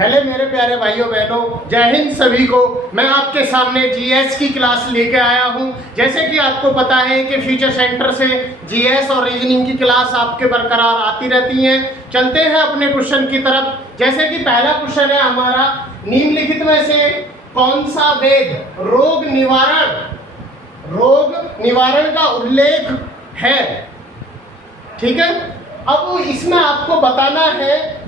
Hello मेरे प्यारे भाइयों बहनों, जय हिंद सभी को। मैं आपके सामने जीएस की क्लास लेके आया हूं। जैसे कि आपको पता है कि फ्यूचर सेंटर से जीएस और रीजनिंग की क्लास आपके बरकरार आती रहती हैं। चलते हैं अपने क्वेश्चन की तरफ। जैसे कि पहला क्वेश्चन है हमारा, निम्नलिखित में से कौन सा वेद रोग निवारण का उल्लेख है। ठीक है, अब इसमें आपको बताना है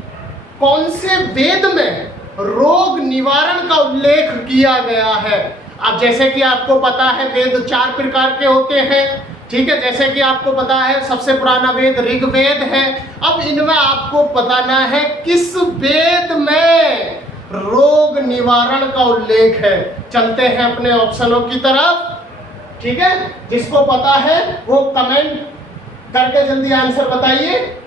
कौन से वेद में रोग निवारण का उल्लेख किया गया है। अब जैसे कि आपको पता है वेद 4 प्रकार के होते हैं। ठीक है, जैसे कि आपको पता है सबसे पुराना वेद ऋग्वेद है। अब इनमें आपको बताना है किस वेद में रोग निवारण का उल्लेख है। चलते हैं अपने ऑप्शनों की तरफ। ठीक है, जिसको पता है वो कमेंट करके जल्दी आंसर बताइए।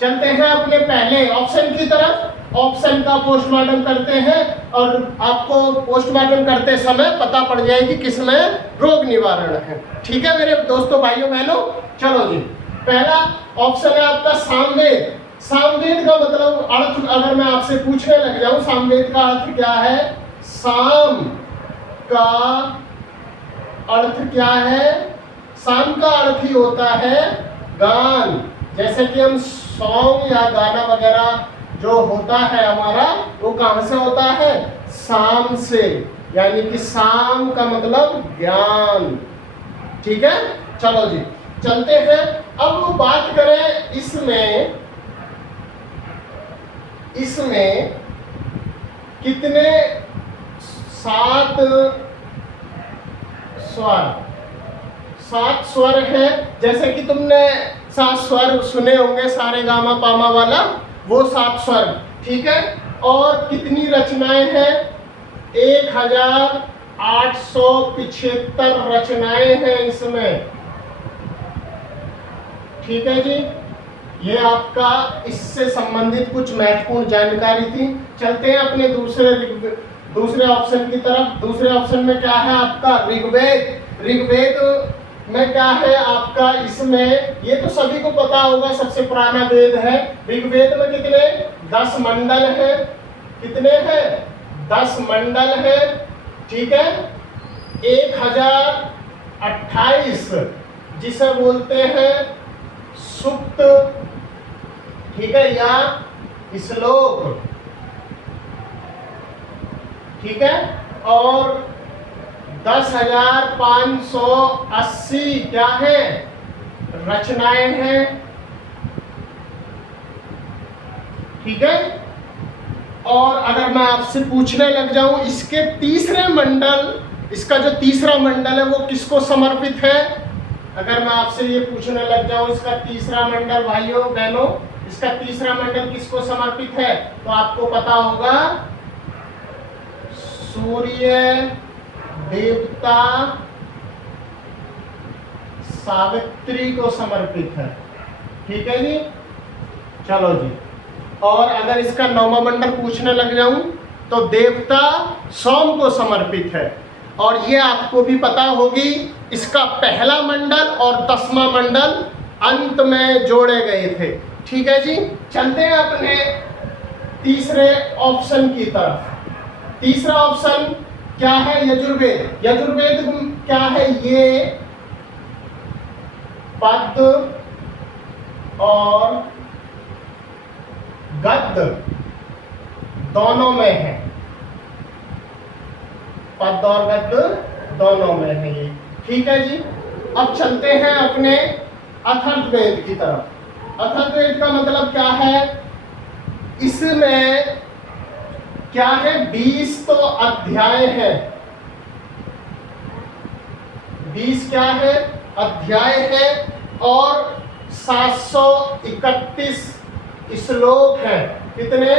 चलते हैं अपने पहले ऑप्शन की तरफ। ऑप्शन का पोस्टमार्टम करते हैं और आपको पोस्टमार्टम करते समय पता पड़ जाएगी किसमें रोग निवारण है। ठीक है मेरे दोस्तों भाइयों बहनों, चलो जी। पहला ऑप्शन है आपका सामवेद। सामवेद का मतलब अर्थ अगर मैं आपसे पूछने लग जाऊं, सामवेद का अर्थ क्या है। साम का अर्थ क्या है। साम का अर्थ ही होता है गान। जैसे कि हम सॉन्ग या गाना वगैरह जो होता है हमारा, वो कहां से होता है, साम से। यानी कि साम का मतलब ज्ञान। ठीक है, चलो जी चलते हैं। अब वो बात करें इसमें कितने 7 स्वर है। जैसे कि तुमने 7 स्वर सुने होंगे, सारे गामा पामा वाला, वो 7 स्वर। ठीक है, और कितनी रचनाएं हैं, 1875 रचनाएं हैं इसमें। ठीक है जी, ये आपका इससे संबंधित कुछ महत्वपूर्ण जानकारी थी। चलते हैं अपने दूसरे ऑप्शन की तरफ। दूसरे ऑप्शन में क्या है आपका ऋग्वेद। ऋग्वेद में क्या है आपका, इसमें ये तो सभी को पता होगा, सबसे पुराना वेद है। ऋग्वेद में कितने 10 मंडल है। कितने हैं 10 मंडल है। ठीक है, 1028 जिसे बोलते हैं सूक्त। ठीक है, या श्लोक। ठीक है, और 10,580 क्या है, रचनाएं हैं। ठीक है, और अगर मैं आपसे पूछने लग जाऊं इसके तीसरे मंडल, इसका जो तीसरा मंडल है वो किसको समर्पित है। अगर मैं आपसे ये पूछने लग जाऊं इसका तीसरा मंडल भाइयों बहनों, इसका तीसरा मंडल किसको समर्पित है, तो आपको पता होगा सूर्य देवता सावित्री को समर्पित है। ठीक है जी, चलो जी। और अगर इसका 9वां मंडल पूछने लग जाऊं तो देवता सोम को समर्पित है। और ये आपको भी पता होगी, इसका पहला मंडल और 10वां मंडल अंत में जोड़े गए थे। ठीक है जी, चलते हैं अपने तीसरे ऑप्शन की तरफ। तीसरा ऑप्शन क्या है, यजुर्वेद। यजुर्वेद क्या है, ये पद और गद्य दोनों में है। पद और गद्य दोनों में है ये। ठीक है जी, अब चलते हैं अपने अथर्ववेद की तरफ। अथर्ववेद का मतलब क्या है, इसमें क्या है 20 तो अध्याय है। 20 क्या है, अध्याय है, और 731 श्लोक है। कितने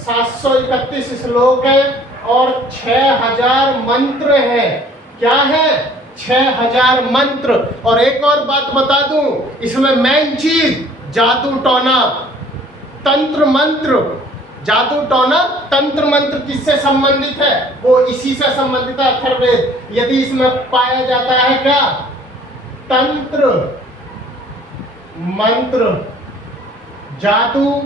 731 श्लोक है, और 6000 मंत्र है। क्या है, 6000 मंत्र। और एक और बात बता दूं, इसमें मेन चीज जादू टोना तंत्र मंत्र। जादू टोना तंत्र मंत्र किससे संबंधित है, वो इसी से संबंधित है अथर्ववेद। यदि इसमें पाया जाता है क्या, तंत्र मंत्र जादू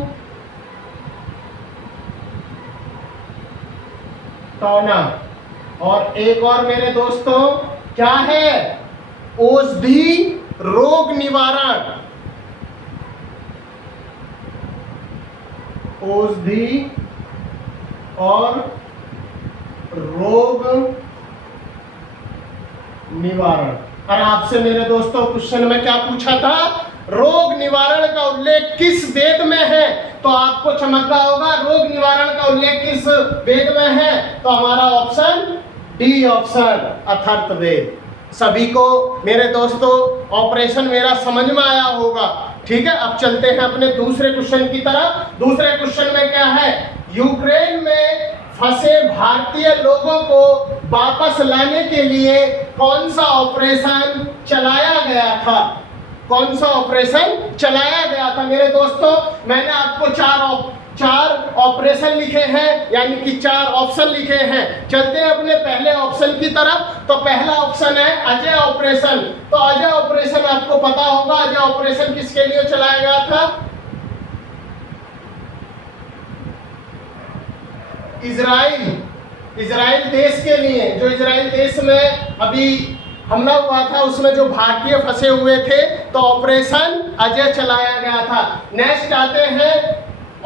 टॉनर। और एक और मेरे दोस्तों क्या है, औषधि रोग निवारण, औषधि और रोग निवारण। और आपसे मेरे दोस्तों क्वेश्चन में क्या पूछा था, रोग निवारण का उल्लेख किस वेद में है, तो आपको चमक रहा होगा रोग निवारण का उल्लेख किस वेद में है, तो हमारा ऑप्शन डी ऑप्शन अथर्ववेद। सभी को मेरे दोस्तों ऑपरेशन मेरा समझ में आया होगा। ठीक है, अब चलते हैं अपने दूसरे क्वेश्चन की तरफ। दूसरे क्वेश्चन में क्या है, यूक्रेन में फंसे भारतीय लोगों को वापस लाने के लिए कौन सा ऑपरेशन चलाया गया था, कौन सा ऑपरेशन चलाया गया था। मेरे दोस्तों मैंने आपको चार ऑपरेशन लिखे हैं, यानी कि 4 ऑप्शन लिखे हैं। चलते हैं अपने पहले ऑप्शन की तरफ। तो पहला ऑप्शन है अजय ऑपरेशन। तो अजय ऑपरेशन आपको पता होगा, अजय ऑपरेशन किसके लिए चलाया गया था, इजराइल देश के लिए। जो इजराइल देश में अभी हमला हुआ था उसमें जो भारतीय फंसे हुए थे, तो ऑपरेशन अजय चलाया गया था। नेक्स्ट आते हैं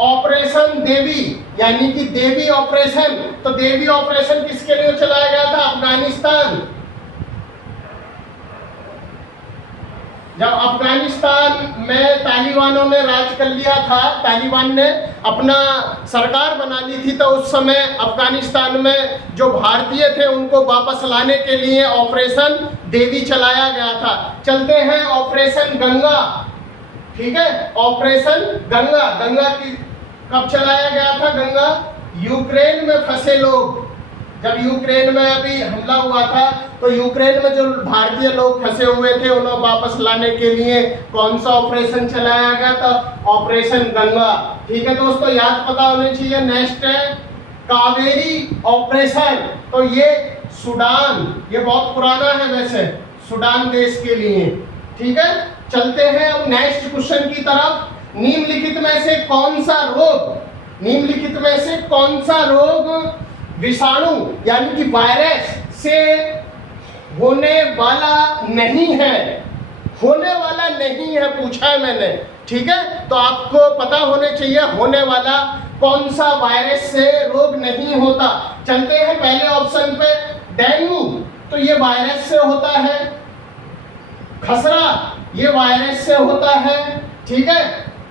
ऑपरेशन देवी, यानी कि देवी ऑपरेशन। तो देवी ऑपरेशन किसके लिए चलाया गया था, अफगानिस्तान। जब अफगानिस्तान में तालिबानों ने राज कर लिया था, तालिबान ने अपना सरकार बना ली थी, तो उस समय अफगानिस्तान में जो भारतीय थे उनको वापस लाने के लिए ऑपरेशन देवी चलाया गया था। चलते हैं ऑपरेशन गंगा। ठीक है, ऑपरेशन गंगा, गंगा की कब चलाया गया था, गंगा यूक्रेन में फंसे लोग, जब यूक्रेन में अभी हमला हुआ था तो यूक्रेन में जो भारतीय लोग फंसे हुए थे उन्हें वापस लाने के लिए कौन सा ऑपरेशन चलाया गया था, ऑपरेशन गंगा। ठीक है दोस्तों, याद पता होने चाहिए। नेक्स्ट है कावेरी ऑपरेशन। तो ये सूडान, ये बहुत पुराना है वैसे, सूडान देश के लिए। ठीक है, चलते हैं अब नेक्स्ट क्वेश्चन की तरफ। निम्नलिखित में से कौन सा रोग, निम्नलिखित में से कौन सा रोग विषाणु यानी कि वायरस से होने वाला नहीं है, होने वाला नहीं है पूछा है मैंने। ठीक है, तो आपको पता होने चाहिए होने वाला कौन सा वायरस से रोग नहीं होता। चलते हैं पहले ऑप्शन पे, डेंगू, तो ये वायरस से होता है। खसरा, ये वायरस से होता है। ठीक है,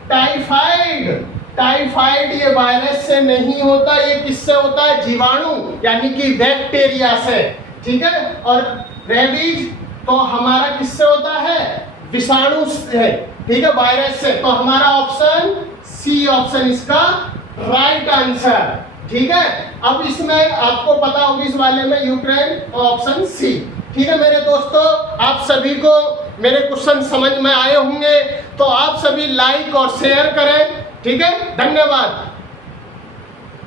टाइफाइड, टाइफाइड ये वायरस से नहीं होता, ये किससे होता है, जीवाणु यानी कि बैक्टीरिया से। ठीक है, और रेबीज तो हमारा किससे होता है, विषाणु से। ठीक है, वायरस से। तो हमारा ऑप्शन सी ऑप्शन इसका राइट आंसर। ठीक है, अब इसमें आपको पता होगी इस वाले में यूक्रेन, तो ऑप्शन सी। ठीक है मेरे दोस्तों, आप सभी को मेरे क्वेश्चन समझ में आए होंगे, तो आप सभी लाइक और शेयर करें। ठीक है, धन्यवाद।